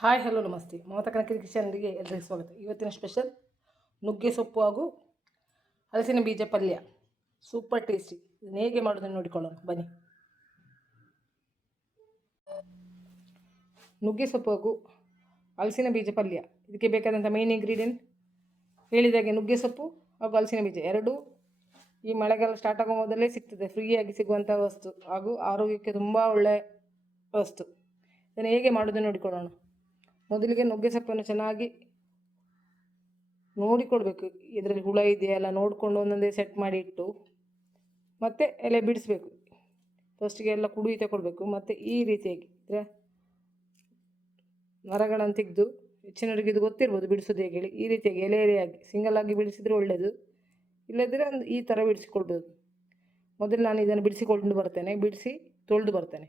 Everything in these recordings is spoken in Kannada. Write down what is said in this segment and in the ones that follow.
ಹಾಯ್ ಹಲೋ ನಮಸ್ತೆ ಮಮತಾ ಕನಕರಿ ಕಿಚನ್ಗೆ ಎಲ್ಲರಿಗೂ ಸ್ವಾಗತ. ಇವತ್ತಿನ ಸ್ಪೆಷಲ್ ನುಗ್ಗೆ ಸೊಪ್ಪು ಹಾಗೂ ಹಲಸಿನ ಬೀಜ ಪಲ್ಯ, ಸೂಪರ್ ಟೇಸ್ಟಿ. ಇದನ್ನು ಹೇಗೆ ಮಾಡೋದನ್ನು ನೋಡಿಕೊಳ್ಳೋಣ ಬನ್ನಿ. ನುಗ್ಗೆ ಸೊಪ್ಪು ಹಾಗೂ ಹಲಸಿನ ಬೀಜ ಪಲ್ಯ, ಇದಕ್ಕೆ ಬೇಕಾದಂಥ ಮೇನ್ ಇಂಗ್ರೀಡಿಯೆಂಟ್ ಹೇಳಿದಾಗೆ ನುಗ್ಗೆ ಸೊಪ್ಪು ಹಾಗೂ ಹಲಸಿನ ಬೀಜ ಎರಡೂ ಈ ಮಳೆಗಾಲ ಸ್ಟಾರ್ಟ್ ಆಗೋ ಮೊದಲೇ ಸಿಗ್ತದೆ, ಫ್ರೀಯಾಗಿ ಸಿಗುವಂಥ ವಸ್ತು ಹಾಗೂ ಆರೋಗ್ಯಕ್ಕೆ ತುಂಬ ಒಳ್ಳೆಯ ವಸ್ತು. ಇದನ್ನು ಹೇಗೆ ಮಾಡೋದನ್ನು ನೋಡಿಕೊಳ್ಳೋಣ. ಮೊದಲಿಗೆ ನುಗ್ಗೆ ಸೊಪ್ಪನ್ನು ಚೆನ್ನಾಗಿ ನೋಡಿಕೊಳ್ಬೇಕು, ಇದರಲ್ಲಿ ಹುಳ ಇದೆಯಲ್ಲ ನೋಡಿಕೊಂಡು ಒಂದೊಂದೇ ಸೆಟ್ ಮಾಡಿ ಇಟ್ಟು ಮತ್ತು ಎಲೆ ಬಿಡಿಸ್ಬೇಕು. ಫಸ್ಟಿಗೆ ಎಲ್ಲ ಕುಡಿ ತಗೊಳ್ಬೇಕು. ಮತ್ತು ಈ ರೀತಿಯಾಗಿ ಅಂದರೆ ಮರಗಳನ್ನು ತೆಗೆದು, ಹೆಚ್ಚಿನವರಿಗೆ ಇದು ಗೊತ್ತಿರ್ಬೋದು ಬಿಡಿಸೋದು ಹೇಗೆ ಹೇಳಿ. ಈ ರೀತಿಯಾಗಿ ಎಲೆ ಎಲೆಯಾಗಿ ಸಿಂಗಲ್ ಆಗಿ ಬಿಡಿಸಿದರೆ ಒಳ್ಳೆಯದು, ಇಲ್ಲದಿದ್ದರೆ ಒಂದು ಈ ಥರ ಬಿಡಿಸಿಕೊಳ್ಬೋದು. ಮೊದಲು ನಾನು ಇದನ್ನು ಬಿಡಿಸಿಕೊಂಡು ಬರ್ತೇನೆ, ಬಿಡಿಸಿ ತೊಳೆದು ಬರ್ತೇನೆ.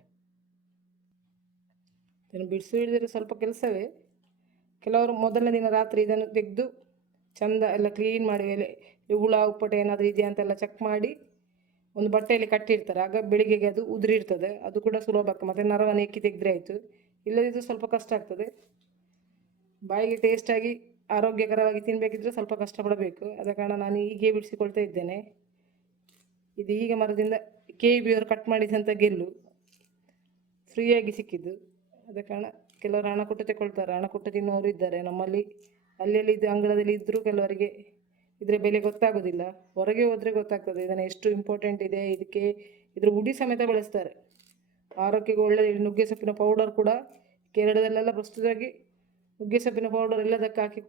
ಇದನ್ನು ಬಿಡಿಸಿ ಹಿಡಿದರೆ ಸ್ವಲ್ಪ ಕೆಲಸವೇ. ಕೆಲವರು ಮೊದಲನೇ ದಿನ ರಾತ್ರಿ ಇದನ್ನು ತೆಗೆದು ಚೆಂದ ಎಲ್ಲ ಕ್ಲೀನ್ ಮಾಡಿ ಹುಳ ಉಪ್ಪಟೆ ಏನಾದರೂ ಇದೆಯಾ ಅಂತೆಲ್ಲ ಚೆಕ್ ಮಾಡಿ ಒಂದು ಬಟ್ಟೆಯಲ್ಲಿ ಕಟ್ಟಿರ್ತಾರೆ. ಆಗ ಬೆಳಿಗ್ಗೆಗೆ ಅದು ಉದುರಿರ್ತದೆ, ಅದು ಕೂಡ ಸುಲಭ ಆಗ್ತದೆ. ಮತ್ತು ನರವನ್ನು ಎಕ್ಕಿ ತೆಗೆದ್ರೆ ಆಯಿತು. ಇಲ್ಲದಿದ್ದರೆ ಸ್ವಲ್ಪ ಕಷ್ಟ ಆಗ್ತದೆ. ಬಾಯಿಗೆ ಟೇಸ್ಟಾಗಿ ಆರೋಗ್ಯಕರವಾಗಿ ತಿನ್ನಬೇಕಿದ್ರೆ ಸ್ವಲ್ಪ ಕಷ್ಟಪಡಬೇಕು. ಆದ ಕಾರಣ ನಾನು ಹೀಗೆ ಬಿಡಿಸಿಕೊಳ್ತಾ ಇದ್ದೇನೆ. ಇದು ಈಗ ಮರದಿಂದ KBಯವರು ಕಟ್ ಮಾಡಿದಂಥ ಗೆಲ್ಲು ಫ್ರೀಯಾಗಿ ಸಿಕ್ಕಿದ್ದು. ಆದ ಕಾರಣ ಕೆಲವರು ಹಣ ಕೊಟ್ಟು ತಗೊಳ್ತಾರೆ, ಹಣ ಕೊಟ್ಟು ತಿನ್ನುವವರು ಇದ್ದಾರೆ. ನಮ್ಮಲ್ಲಿ ಅಲ್ಲಿ ಇದು ಅಂಗಳದಲ್ಲಿ ಇದ್ದರೂ ಕೆಲವರಿಗೆ ಇದರ ಬೆಲೆ ಗೊತ್ತಾಗೋದಿಲ್ಲ. ಹೊರಗೆ ಹೋದರೆ ಗೊತ್ತಾಗ್ತದೆ ಇದನ್ನು ಎಷ್ಟು ಇಂಪಾರ್ಟೆಂಟ್ ಇದೆ. ಇದಕ್ಕೆ ಇದ್ರ ಹುಡಿ ಸಮೇತ ಬಳಸ್ತಾರೆ, ಆರೋಗ್ಯಕ್ಕೆ ಒಳ್ಳೆಯ. ನುಗ್ಗೆ ಸೊಪ್ಪಿನ ಪೌಡರ್ ಕೂಡ ಕೇರಳದಲ್ಲೆಲ್ಲ ಪ್ರಸ್ತುತವಾಗಿ ನುಗ್ಗೆ ಸೊಪ್ಪಿನ ಪೌಡರ್ ಎಲ್ಲದಕ್ಕೆ ಹಾಕಿ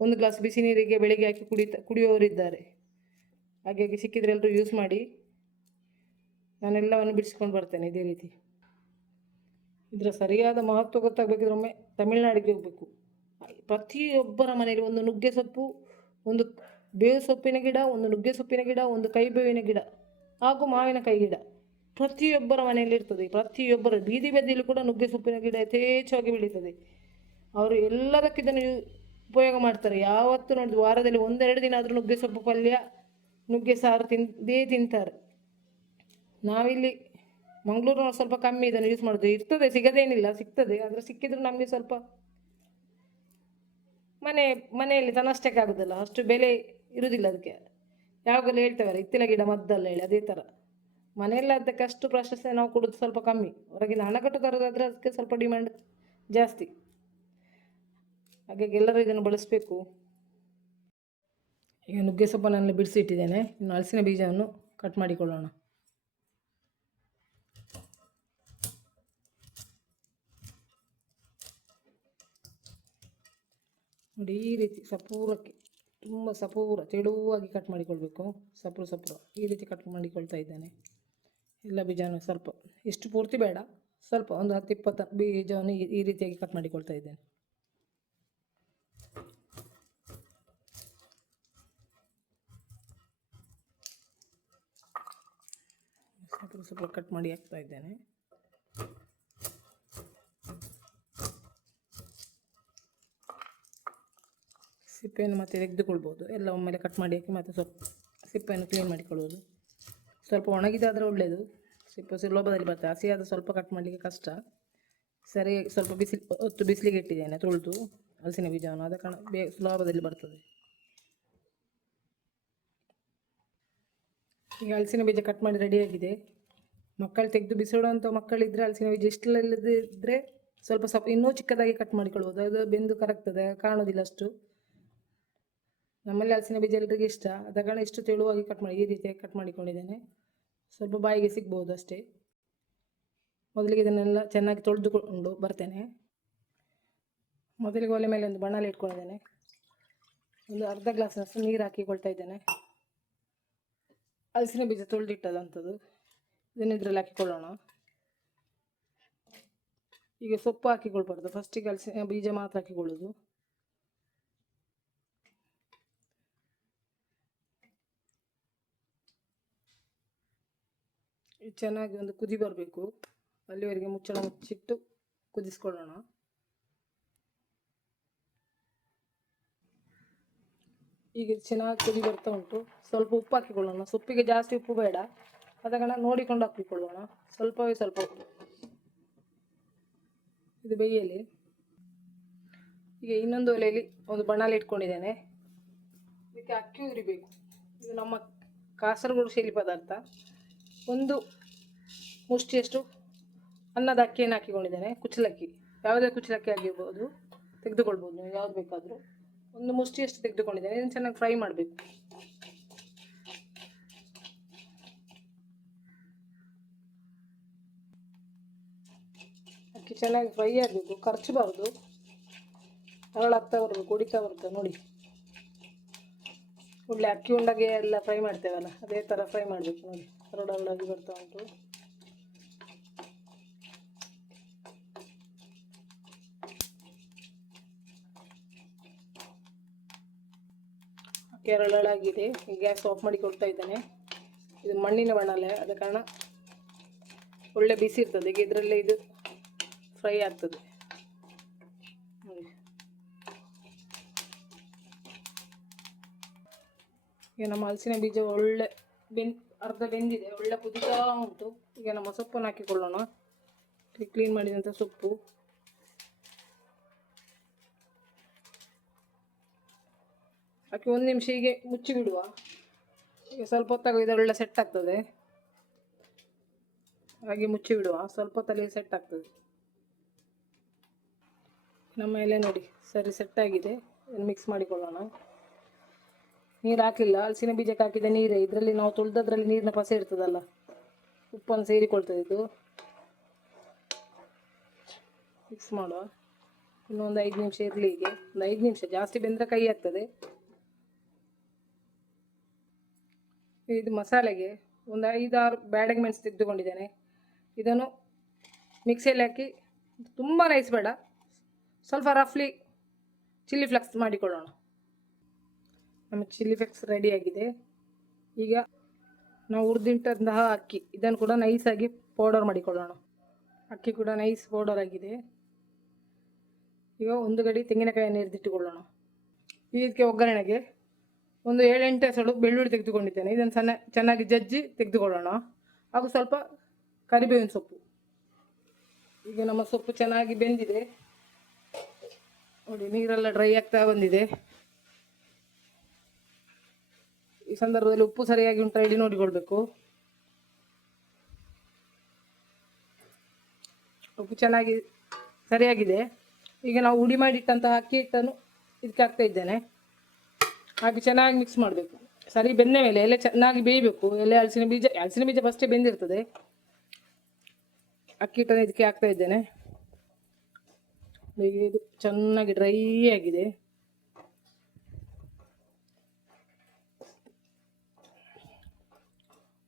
1 ಗ್ಲಾಸ್ ಬಿಸಿ ನೀರಿಗೆ ಬೆಳಿಗ್ಗೆ ಹಾಕಿ ಕುಡಿಯುವವರಿದ್ದಾರೆ. ಹಾಗಾಗಿ ಸಿಕ್ಕಿದ್ರೆ ಎಲ್ಲರೂ ಯೂಸ್ ಮಾಡಿ. ನಾನೆಲ್ಲವನ್ನು ಬಿಡಿಸ್ಕೊಂಡು ಬರ್ತೇನೆ ಇದೇ ರೀತಿ. ಇದರ ಸರಿಯಾದ ಮಹತ್ವ ಗೊತ್ತಾಗಬೇಕಿದ್ರೆ ಒಮ್ಮೆ ತಮಿಳುನಾಡಿಗೆ ಹೋಗಬೇಕು. ಪ್ರತಿಯೊಬ್ಬರ ಮನೆಯಲ್ಲಿ ಒಂದು ನುಗ್ಗೆ ಸೊಪ್ಪು, ಒಂದು ಬೇವು ಸೊಪ್ಪಿನ ಗಿಡ, ಒಂದು ನುಗ್ಗೆ ಸೊಪ್ಪಿನ ಗಿಡ, ಒಂದು ಕೈಬೇವಿನ ಗಿಡ ಹಾಗೂ ಮಾವಿನಕಾಯಿ ಗಿಡ ಪ್ರತಿಯೊಬ್ಬರ ಮನೆಯಲ್ಲಿ ಇರ್ತದೆ. ಪ್ರತಿಯೊಬ್ಬರ ಬೀದಿ ಬದಿಯಲ್ಲೂ ಕೂಡ ನುಗ್ಗೆ ಸೊಪ್ಪಿನ ಗಿಡ ಯಥೇಚ್ಛವಾಗಿ ಬೆಳೀತದೆ. ಅವರು ಎಲ್ಲದಕ್ಕೆ ಇದನ್ನು ಉಪಯೋಗ ಮಾಡ್ತಾರೆ. ಯಾವತ್ತೂ ನೋಡಿದ್ರು ವಾರದಲ್ಲಿ 1-2 ದಿನ ಆದರೂ ನುಗ್ಗೆ ಸೊಪ್ಪು ಪಲ್ಯ, ನುಗ್ಗೆ ಸಾರು ತಿಂತಾರೆ. ನಾವಿಲ್ಲಿ ಮಂಗಳೂರಿನ ಸ್ವಲ್ಪ ಕಮ್ಮಿ ಇದನ್ನು ಯೂಸ್ ಮಾಡೋದು. ಇರ್ತದೆ, ಸಿಗದೇನಿಲ್ಲ, ಸಿಗ್ತದೆ. ಆದರೆ ಸಿಕ್ಕಿದ್ರು ನಮಗೆ ಸ್ವಲ್ಪ ಮನೆಯಲ್ಲಿ ತನ್ನಷ್ಟಕ್ಕೆ ಆಗೋದಿಲ್ಲ, ಅಷ್ಟು ಬೆಲೆ ಇರುವುದಿಲ್ಲ ಅದಕ್ಕೆ. ಯಾವಾಗಲೂ ಹೇಳ್ತೇವಲ್ಲ ಇತ್ತಿಲ ಗಿಡ ಮದ್ದಲ್ಲ ಹೇಳಿ, ಅದೇ ಥರ ಮನೆಯಲ್ಲ ಅದಕ್ಕೆ ಅಷ್ಟು ಪ್ರಾಶಸ್ತ್ಯ ನಾವು ಕೊಡೋದು ಸ್ವಲ್ಪ ಕಮ್ಮಿ. ಹೊರಗಿನ ಹಣ ಕಟ್ಟು ತರೋದಾದರೆ ಅದಕ್ಕೆ ಸ್ವಲ್ಪ ಡಿಮ್ಯಾಂಡ್ ಜಾಸ್ತಿ. ಹಾಗಾಗಿ ಎಲ್ಲರೂ ಇದನ್ನು ಬಳಸಬೇಕು. ಈಗ ನುಗ್ಗೆ ಸೊಪ್ಪನ್ನೆಲ್ಲ ಬಿಡಿಸಿಟ್ಟಿದ್ದೇನೆ. ಇನ್ನು ಹಲಸಿನ ಬೀಜವನ್ನು ಕಟ್ ಮಾಡಿಕೊಳ್ಳೋಣ. ನೋಡಿ ಈ ರೀತಿ ಸಪೂರಕ್ಕೆ, ತುಂಬ ಸಪೂರ ತೆಳುವಾಗಿ ಕಟ್ ಮಾಡಿಕೊಳ್ಬೇಕು. ಸಪೂರ ಈ ರೀತಿ ಕಟ್ ಮಾಡಿಕೊಳ್ತಾ ಇದ್ದೇನೆ. ಎಲ್ಲ ಬೀಜವನ್ನು ಸ್ವಲ್ಪ, ಎಷ್ಟು ಪೂರ್ತಿ ಬೇಡ, ಸ್ವಲ್ಪ ಒಂದು 10-20 ಬೀಜವನ್ನು ಈ ರೀತಿಯಾಗಿ ಕಟ್ ಮಾಡಿಕೊಳ್ತಾ ಇದ್ದೇನೆ. ಸ್ವಲ್ಪ ಕಟ್ ಮಾಡಿ ಹಾಕ್ತಾ ಇದ್ದೇನೆ. ಸಿಪ್ಪೆಯನ್ನು ಮತ್ತೆ ತೆಗೆದುಕೊಳ್ಬೋದು. ಎಲ್ಲ ಒಮ್ಮೆಲೆ ಕಟ್ ಮಾಡಿ ಹಾಕಿ ಮತ್ತೆ ಸ್ವಲ್ಪ ಸಿಪ್ಪೆಯನ್ನು ಕ್ಲೀನ್ ಮಾಡಿಕೊಳ್ಳೋದು. ಸ್ವಲ್ಪ ಒಣಗಿದಾದರೆ ಒಳ್ಳೆಯದು, ಸಿಪ್ಪೆ ಸುಲಭದಲ್ಲಿ ಬರ್ತದೆ. ಹಸಿಯಾದ ಸ್ವಲ್ಪ ಕಟ್ ಮಾಡಲಿಕ್ಕೆ ಕಷ್ಟ. ಸರಿಯಾಗಿ ಸ್ವಲ್ಪ ಬಿಸಿಲಿಗೆ ಇಟ್ಟಿದ್ದೇನೆ ತೊಳೆದು ಹಲಸಿನ ಬೀಜವನ್ನು, ಆದ ಕಾರಣ ಸುಲಭದಲ್ಲಿ ಬರ್ತದೆ. ಈಗ ಹಲಸಿನ ಬೀಜ ಕಟ್ ಮಾಡಿ ರೆಡಿಯಾಗಿದೆ. ಮಕ್ಕಳು ತೆಗೆದು ಬಿಸಿಡುವಂಥ ಮಕ್ಕಳಿದ್ದರೆ ಹಲಸಿನ ಬೀಜ ಇಷ್ಟಲ್ಲದಿದ್ದರೆ ಸ್ವಲ್ಪ ಇನ್ನೂ ಚಿಕ್ಕದಾಗಿ ಕಟ್ ಮಾಡಿಕೊಳ್ಬೋದು. ಅದು ಬೆಂದು ಕರಗ್ತದೆ, ಕಾಣೋದಿಲ್ಲ ಅಷ್ಟು. ನಮ್ಮಲ್ಲಿ ಹಲಸಿನ ಬೀಜ ಎಲ್ಲರಿಗೆ ಇಷ್ಟ, ಆದ ಕಾರಣ ಇಷ್ಟು ತೆಳುವಾಗಿ ಕಟ್ ಮಾಡಿ ಈ ರೀತಿಯಾಗಿ ಕಟ್ ಮಾಡಿಕೊಂಡಿದ್ದೇನೆ. ಸ್ವಲ್ಪ ಬಾಯಿಗೆ ಸಿಗ್ಬೋದು ಅಷ್ಟೇ. ಮೊದಲಿಗೆ ಇದನ್ನೆಲ್ಲ ಚೆನ್ನಾಗಿ ತೊಳೆದುಕೊಂಡು ಬರ್ತೇನೆ. ಮೊದಲಿಗೆ ಒಲೆ ಮೇಲೆ ಒಂದು ಬಾಣಲೆ ಇಟ್ಕೊಂಡಿದ್ದೇನೆ. ಒಂದು ಅರ್ಧ ಗ್ಲಾಸ್ನಷ್ಟು ನೀರು ಹಾಕಿಕೊಳ್ತಾ ಇದ್ದೇನೆ. ಹಲಸಿನ ಬೀಜ ತೊಳೆದಿಟ್ಟದಂಥದ್ದು ಇದನ್ನು ಇದರಲ್ಲಿ ಹಾಕಿಕೊಳ್ಳೋಣ. ಈಗ ಸೊಪ್ಪು ಹಾಕಿಕೊಳ್ಬಾರ್ದು, ಫಸ್ಟಿಗೆ ಹಲಸಿನ ಬೀಜ ಮಾತ್ರ ಹಾಕಿಕೊಳ್ಳೋದು. ಚೆನ್ನಾಗಿ ಒಂದು ಕುದಿ ಬರಬೇಕು, ಅಲ್ಲಿವರೆಗೆ ಮುಚ್ಚಳ ಮುಚ್ಚಿಟ್ಟು ಕುದಿಸ್ಕೊಳ್ಳೋಣ. ಈಗ ಚೆನ್ನಾಗಿ ಕುದಿ ಬರ್ತಾ ಉಂಟು. ಸ್ವಲ್ಪ ಉಪ್ಪು ಹಾಕಿಕೊಳ್ಳೋಣ. ಸೊಪ್ಪಿಗೆ ಜಾಸ್ತಿ ಉಪ್ಪು ಬೇಡ, ಆದ ಕಾರಣ ನೋಡಿಕೊಂಡು ಹಾಕಿಕೊಳ್ಳೋಣ. ಸ್ವಲ್ಪವೇ ಸ್ವಲ್ಪ ಉಪ್ಪು. ಇದು ಬೇಯಲಿ. ಈಗ ಇನ್ನೊಂದು ಒಲೆಯಲ್ಲಿ ಒಂದು ಬಾಣಲೆ ಇಟ್ಕೊಂಡಿದ್ದೇನೆ. ಇದಕ್ಕೆ ಅಕ್ಕಿ ಉರಿಬೇಕು. ಇದು ನಮ್ಮ ಕಾಸರಗೋಡು ಶೈಲಿ ಪದಾರ್ಥ. ಒಂದು ಮುಷ್ಟಿಯಷ್ಟು ಅನ್ನದ ಅಕ್ಕಿಯನ್ನು ಹಾಕಿಕೊಂಡಿದ್ದೇನೆ. ಕುಚ್ಚಲಕ್ಕಿ, ಯಾವುದೇ ಕುಚ್ಚಲಕ್ಕಿ ಆಗಿರ್ಬೋದು, ತೆಗೆದುಕೊಳ್ಬೋದು ನೀವು ಯಾವ್ದು ಬೇಕಾದರೂ. ಒಂದು ಮುಷ್ಟಿಯಷ್ಟು ತೆಗೆದುಕೊಂಡಿದ್ದೇನೆ. ಇದನ್ನು ಚೆನ್ನಾಗಿ ಫ್ರೈ ಮಾಡಬೇಕು. ಅಕ್ಕಿ ಚೆನ್ನಾಗಿ ಫ್ರೈ ಆಗಬೇಕು, ಕರ್ಚಬಾರ್ದು, ಅರಳಾಗ್ತಾ ಬರಬೇಕು, ಕುಡಿತಾ ಬರುತ್ತೆ ನೋಡಿ. ಒಳ್ಳೆ ಅಕ್ಕಿ ಉಂಡಾಗೆ ಎಲ್ಲ ಫ್ರೈ ಮಾಡ್ತೇವಲ್ಲ, ಅದೇ ಥರ ಫ್ರೈ ಮಾಡಬೇಕು ನೋಡಿ. ಅರಳಾಗಿ ಬರ್ತಾ ಉಂಟು. ಅಕ್ಕಿ ಅರಳಾಗಿದೆ. ಗ್ಯಾಸ್ ಆಫ್ ಮಾಡಿ ಕೊಡ್ತಾ ಇದ್ದೇನೆ. ಇದು ಮಣ್ಣಿನ ಬಾಣಲೆ, ಆದ ಕಾರಣ ಒಳ್ಳೆ ಬಿಸಿ ಇರ್ತದೆ. ಈಗ ಇದರಲ್ಲೇ ಇದು ಫ್ರೈ ಆಗ್ತದೆ ನೋಡಿ. ಈಗ ನಮ್ಮ ಹಲಸಿನ ಬೀಜ ಒಳ್ಳೆ ಅರ್ಧ ಬೆಂದಿದೆ, ಒಳ್ಳೆ ಕುದಿತಾ ಉಂಟು. ಈಗ ನಮ್ಮ ಸೊಪ್ಪನ್ನು ಹಾಕಿಕೊಳ್ಳೋಣ. ಕ್ಲೀನ್ ಮಾಡಿದಂಥ ಸೊಪ್ಪು ಹಾಕಿ 1 ನಿಮಿಷ ಹೀಗೆ ಮುಚ್ಚಿ ಬಿಡುವ. ಈಗ ಸ್ವಲ್ಪ ಹೊತ್ತಾಗ ಇದೆಲ್ಲ ಸೆಟ್ ಆಗ್ತದೆ, ಹಾಗೆ ಮುಚ್ಚಿ ಬಿಡುವ. ಸ್ವಲ್ಪ ಹೊತ್ತಲ್ಲಿ ಸೆಟ್ ಆಗ್ತದೆ. ನಮ್ಮ ಎಲೆ ನೋಡಿ ಸರಿ ಸೆಟ್ ಆಗಿದೆ. ಮಿಕ್ಸ್ ಮಾಡಿಕೊಳ್ಳೋಣ. ನೀರು ಹಾಕಲಿಲ್ಲ, ಹಲಸಿನ ಬೀಜಕ್ಕೆ ಹಾಕಿದ ನೀರೇ. ಇದರಲ್ಲಿ ನಾವು ತೊಳೆದದ್ರಲ್ಲಿ ನೀರಿನ ಪಸೆ ಇರ್ತದಲ್ಲ, ಉಪ್ಪನ್ನು ಸೇರಿಕೊಳ್ತದೆ. ಇದು ಮಿಕ್ಸ್ ಮಾಡುವ. ಇನ್ನೊಂದು 5 ನಿಮಿಷ ಇರಲಿ. ಹೀಗೆ ಒಂದು 5 ನಿಮಿಷ, ಜಾಸ್ತಿ ಬೆಂದರೆ ಕೈ ಆಗ್ತದೆ. ಇದು ಮಸಾಲೆಗೆ ಒಂದು 5-6 ಬ್ಯಾಡಗಿ ಮೆಣಸು ತೆಗೆದುಕೊಂಡಿದ್ದೇನೆ. ಇದನ್ನು ಮಿಕ್ಸಿಯಲ್ಲಿ ಹಾಕಿ, ತುಂಬ ನೈಸ್ ಬೇಡ, ಸ್ವಲ್ಪ ರಫ್ಲಿ ಚಿಲ್ಲಿ ಫ್ಲೆಕ್ಸ್ ಮಾಡಿಕೊಳ್ಳೋಣ. ನಮ್ಮ ಚಿಲ್ಲಿ ಫ್ಲೆಕ್ಸ್ ರೆಡಿಯಾಗಿದೆ. ಈಗ ನಾವು ಹುರಿದಿಟ್ಟಂತಹ ಅಕ್ಕಿ, ಇದನ್ನು ಕೂಡ ನೈಸಾಗಿ ಪೌಡರ್ ಮಾಡಿಕೊಳ್ಳೋಣ. ಅಕ್ಕಿ ಕೂಡ ನೈಸ್ ಪೌಡರ್ ಆಗಿದೆ. ಈಗ ಒಂದು ಗಡಿ ತೆಂಗಿನಕಾಯಿಯನ್ನು ಹಿಡಿದಿಟ್ಟುಕೊಳ್ಳೋಣ. ಇದಕ್ಕೆ ಒಗ್ಗರಣೆಗೆ ಒಂದು 7-8 ಎಸಳು ಬೆಳ್ಳುಳ್ಳಿ ತೆಗೆದುಕೊಂಡಿದ್ದೇನೆ. ಇದನ್ನು ಚೆನ್ನಾಗಿ ಜಜ್ಜಿ ತೆಗೆದುಕೊಳ್ಳೋಣ. ಹಾಗೂ ಸ್ವಲ್ಪ ಕರಿಬೇವಿನ ಸೊಪ್ಪು. ಈಗ ನಮ್ಮ ಸೊಪ್ಪು ಚೆನ್ನಾಗಿ ಬೆಂದಿದೆ ನೋಡಿ, ನೀರೆಲ್ಲ ಡ್ರೈ ಆಗ್ತಾ ಬಂದಿದೆ. ಈ ಸಂದರ್ಭದಲ್ಲಿ ಉಪ್ಪು ಸರಿಯಾಗಿ ಉಂಟಾ ಹೇಳಿ ನೋಡಿಕೊಳ್ಬೇಕು. ಉಪ್ಪು ಚೆನ್ನಾಗಿ ಸರಿಯಾಗಿದೆ. ಈಗ ನಾವು ಹುಡಿ ಮಾಡಿಟ್ಟಂತಹ ಅಕ್ಕಿ ಹಿಟ್ಟನ್ನು ಇದಕ್ಕೆ ಹಾಕ್ತಾ ಇದ್ದೇನೆ. ಹಾಗೆ ಚೆನ್ನಾಗಿ ಮಿಕ್ಸ್ ಮಾಡಬೇಕು. ಸರಿ ಬೆಂದ ಮೇಲೆ ಎಲೆ ಚೆನ್ನಾಗಿ ಬೇಯಬೇಕು. ಎಲೆ ಹಲಸಿನ ಬೀಜ ಫಸ್ಟೇ ಬೆಂದಿರ್ತದೆ. ಅಕ್ಕಿ ಹಿಟ್ಟನ್ನು ಇದಕ್ಕೆ ಹಾಕ್ತಾ ಇದ್ದೇನೆ. ಇದು ಚೆನ್ನಾಗಿ ಡ್ರೈ ಆಗಿದೆ.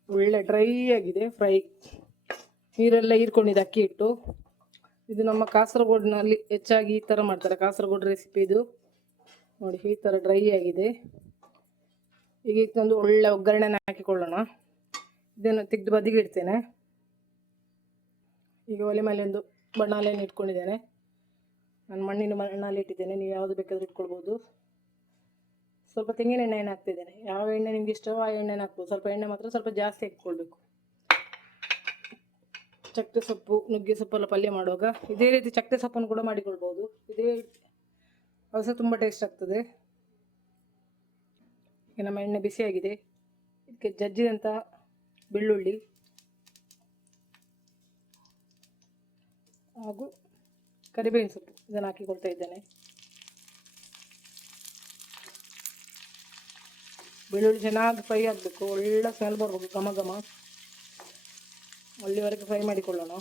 ಒಳ್ಳೆ ಡ್ರೈ ಆಗಿದೆ ಫ್ರೈ. ನೀರೆಲ್ಲ ಹೀರ್ಕೊಂಡಿದೆ ಅಕ್ಕಿ ಹಿಟ್ಟು. ಇದು ನಮ್ಮ ಕಾಸರಗೋಡಿನಲ್ಲಿ ಹೆಚ್ಚಾಗಿ ಈ ಥರ ಮಾಡ್ತಾರೆ. ಕಾಸರಗೋಡು ರೆಸಿಪಿ ಇದು ನೋಡಿ. ಈ ಥರ ಡ್ರೈ ಆಗಿದೆ. ಈಗ ಇದೊಂದು ಒಳ್ಳೆ ಒಗ್ಗರಣೆನ ಹಾಕಿಕೊಳ್ಳೋಣ. ಇದನ್ನು ತೆಗೆದು ಬದಿಗೆ ಇಡ್ತೇನೆ. ಈಗ ಒಲೆ ಮೇಲೆ ಒಂದು ಬಾಣಲೆಯನ್ನು ಇಟ್ಕೊಂಡಿದ್ದೇನೆ. ನಾನು ಮಣ್ಣಿನ ಬಾಣಲೆ ಇಟ್ಟಿದ್ದೇನೆ, ನೀವು ಯಾವುದು ಬೇಕಾದರೂ ಇಟ್ಕೊಳ್ಬೋದು. ಸ್ವಲ್ಪ ತೆಂಗಿನ ಎಣ್ಣೆಯನ್ನು ಹಾಕ್ತಿದ್ದೇನೆ. ಯಾವ ಎಣ್ಣೆ ನಿಮ್ಗೆ ಇಷ್ಟವೋ ಆ ಎಣ್ಣೆನ ಹಾಕ್ಬೋದು. ಸ್ವಲ್ಪ ಎಣ್ಣೆ ಮಾತ್ರ ಸ್ವಲ್ಪ ಜಾಸ್ತಿ ಹಾಕ್ಕೊಳ್ಬೇಕು. ಚಕ್ಕೆ ಸೊಪ್ಪು, ನುಗ್ಗೆ ಸೊಪ್ಪೆಲ್ಲ ಪಲ್ಯ ಮಾಡುವಾಗ ಇದೇ ರೀತಿ ಚಕ್ಕೆ ಸೊಪ್ಪನ್ನು ಕೂಡ ಮಾಡಿಕೊಳ್ಬೋದು. ಇದೇ ಅದು ಸಹ ತುಂಬ ಟೇಸ್ಟ್ ಆಗ್ತದೆ. ಈಗ ನಮ್ಮ ಎಣ್ಣೆ ಬಿಸಿಯಾಗಿದೆ. ಇದಕ್ಕೆ ಜಜ್ಜಿದಂಥ ಬೆಳ್ಳುಳ್ಳಿ ಹಾಗೂ ಕರಿಬೇವಿನ ಸೊಪ್ಪು ಇದನ್ನು ಹಾಕಿಕೊಳ್ತಾ ಇದ್ದೇನೆ. ಬೆಳ್ಳುಳ್ಳಿ ಚೆನ್ನಾಗಿ ಫ್ರೈ ಆಗಬೇಕು. ಒಳ್ಳೆ ಸ್ಮೆಲ್ ಬರಬೇಕು, ಘಮ ಘಮ. ಅಲ್ಲಿವರೆಗೆ ಫ್ರೈ ಮಾಡಿಕೊಳ್ಳೋಣ.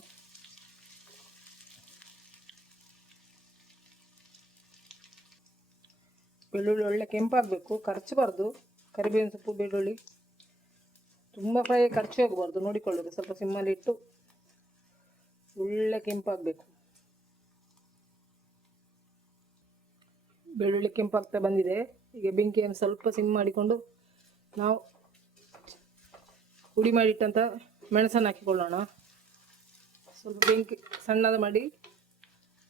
ಬೆಳ್ಳುಳ್ಳಿ ಒಳ್ಳೆ ಕೆಂಪಾಗಬೇಕು, ಕರ್ಚಬಾರ್ದು. ಕರಿಬೇವಿನ ಸೊಪ್ಪು ಬೆಳ್ಳುಳ್ಳಿ ತುಂಬ ಫ್ರೈ ಖರ್ಚು ಹೋಗಬಾರ್ದು, ನೋಡಿಕೊಳ್ಳೋದು. ಸ್ವಲ್ಪ ಸಿಮ್ಮಲ್ಲಿ ಇಟ್ಟು ಒಳ್ಳೆ ಕೆಂಪಾಗಬೇಕು. ಬೆಳ್ಳುಳ್ಳಿ ಕೆಂಪಾಗ್ತಾ ಬಂದಿದೆ. ಈಗ ಬೆಂಕಿಯನ್ನು ಸ್ವಲ್ಪ ಸಿಮ್ ಮಾಡಿಕೊಂಡು ನಾವು ಹುಡಿ ಮಾಡಿಟ್ಟಂಥ ಮೆಣಸನ್ನು ಹಾಕಿಕೊಳ್ಳೋಣ. ಸ್ವಲ್ಪ ಬೆಂಕಿ ಸಣ್ಣದು ಮಾಡಿ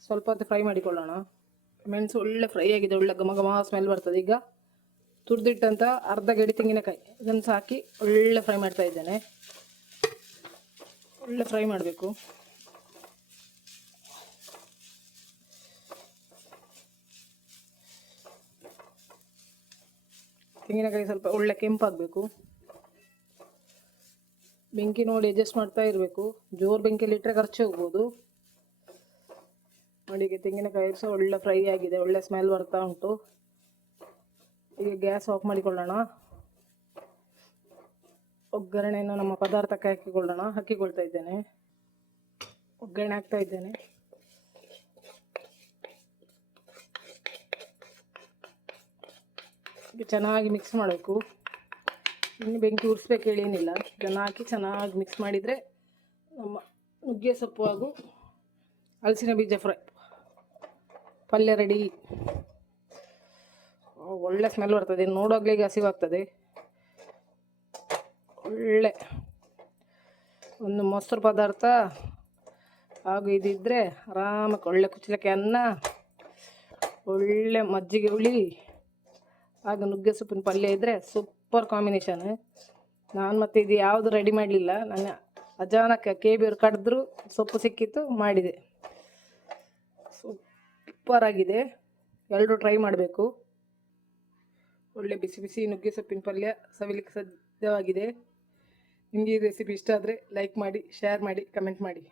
ಸ್ವಲ್ಪ ಹೊತ್ತು ಫ್ರೈ ಮಾಡಿಕೊಳ್ಳೋಣ. ಮೆಣಸು ಒಳ್ಳೆ ಫ್ರೈ ಆಗಿದೆ, ಒಳ್ಳೆ ಘಮ ಘಮ ಸ್ಮೆಲ್ ಬರ್ತದೆ. ಈಗ ತುರಿದಿಟ್ಟಂಥ ಅರ್ಧ ಗಡಿ ತೆಂಗಿನಕಾಯಿ ಇದನ್ನು ಸಹ ಹಾಕಿ ಒಳ್ಳೆ ಫ್ರೈ ಮಾಡ್ತಾ ಇದ್ದೇನೆ. ಒಳ್ಳೆ ಫ್ರೈ ಮಾಡಬೇಕು. ತೆಂಗಿನಕಾಯಿ ಸ್ವಲ್ಪ ಒಳ್ಳೆ ಕೆಂಪಾಗಬೇಕು. ಬೆಂಕಿ ನೋಡಿ ಅಡ್ಜಸ್ಟ್ ಮಾಡ್ತಾ ಇರಬೇಕು. ಜೋರು ಬೆಂಕಿಯಲ್ಲಿ ಇಟ್ಟರೆ ಖರ್ಚು ಹೋಗ್ಬೋದು. ನೋಡಿ, ಈಗ ತೆಂಗಿನಕಾಯಿ ಸಹ ಒಳ್ಳೆ ಫ್ರೈ ಆಗಿದೆ, ಒಳ್ಳೆ ಸ್ಮೆಲ್ ಬರ್ತಾ ಉಂಟು. ಈಗ ಗ್ಯಾಸ್ ಆಫ್ ಮಾಡಿಕೊಳ್ಳೋಣ. ಒಗ್ಗರಣೆಯನ್ನು ನಮ್ಮ ಪದಾರ್ಥಕ್ಕೆ ಹಾಕಿಕೊಳ್ತಾ ಇದ್ದೇನೆ. ಒಗ್ಗರಣೆ ಹಾಕ್ತಾ ಇದ್ದೇನೆ. ಚೆನ್ನಾಗಿ ಮಿಕ್ಸ್ ಮಾಡಬೇಕು. ಇನ್ನು ಬೆಂಕಿ ಉರಿಸ್ಬೇಕು ಏನಿಲ್ಲ. ಇದನ್ನು ಹಾಕಿ ಚೆನ್ನಾಗಿ ಮಿಕ್ಸ್ ಮಾಡಿದರೆ ನಮ್ಮ ನುಗ್ಗೆ ಸೊಪ್ಪು ಹಾಗೂ ಹಲಸಿನ ಬೀಜ ಪಲ್ಯ ರೆಡಿ. ಒಳ್ಳೆ ಸ್ಮೆಲ್ ಬರ್ತದೆ, ನೋಡೋಗ್ಲೇ ಈಗ ಹಸಿವಾಗ್ತದೆ. ಒಳ್ಳೆ ಒಂದು ಮೊಸರು ಪದಾರ್ಥ ಹಾಗೂ ಇದಿದ್ದರೆ ಆರಾಮಕ್ಕೆ ಒಳ್ಳೆ ಕುಚ್ಚಲಕ್ಕಿ ಅನ್ನ, ಒಳ್ಳೆ ಮಜ್ಜಿಗೆ ಹುಳಿ ಹಾಗೂ ನುಗ್ಗೆ ಸೊಪ್ಪಿನ ಪಲ್ಯ ಇದ್ದರೆ ಸೂಪರ್ ಕಾಂಬಿನೇಷನ್. ನಾನು ಮತ್ತೆ ಇದು ಯಾವುದು ರೆಡಿ ಮಾಡಲಿಲ್ಲ, ನನ್ನ ಅಚಾನಕ್ KB ಅವ್ರು ಕಡಿದ್ರು, ಸೊಪ್ಪು ಸಿಕ್ಕಿತ್ತು, ಮಾಡಿದೆ. ಸೂಪರ್ ಆಗಿದೆ, ಎಲ್ಲರೂ ಟ್ರೈ ಮಾಡಬೇಕು. ಒಳ್ಳೆ ಬಿಸಿ ಬಿಸಿ ನುಗ್ಗೆ ಸೊಪ್ಪಿನ ಪಲ್ಯ ಸವಿಲಿಕ್ಕೆ ಸಿದ್ಧವಾಗಿದೆ. ನಿಮಗೆ ಈ ರೆಸಿಪಿ ಇಷ್ಟ ಆದರೆ ಲೈಕ್ ಮಾಡಿ, ಶೇರ್ ಮಾಡಿ, ಕಮೆಂಟ್ ಮಾಡಿ.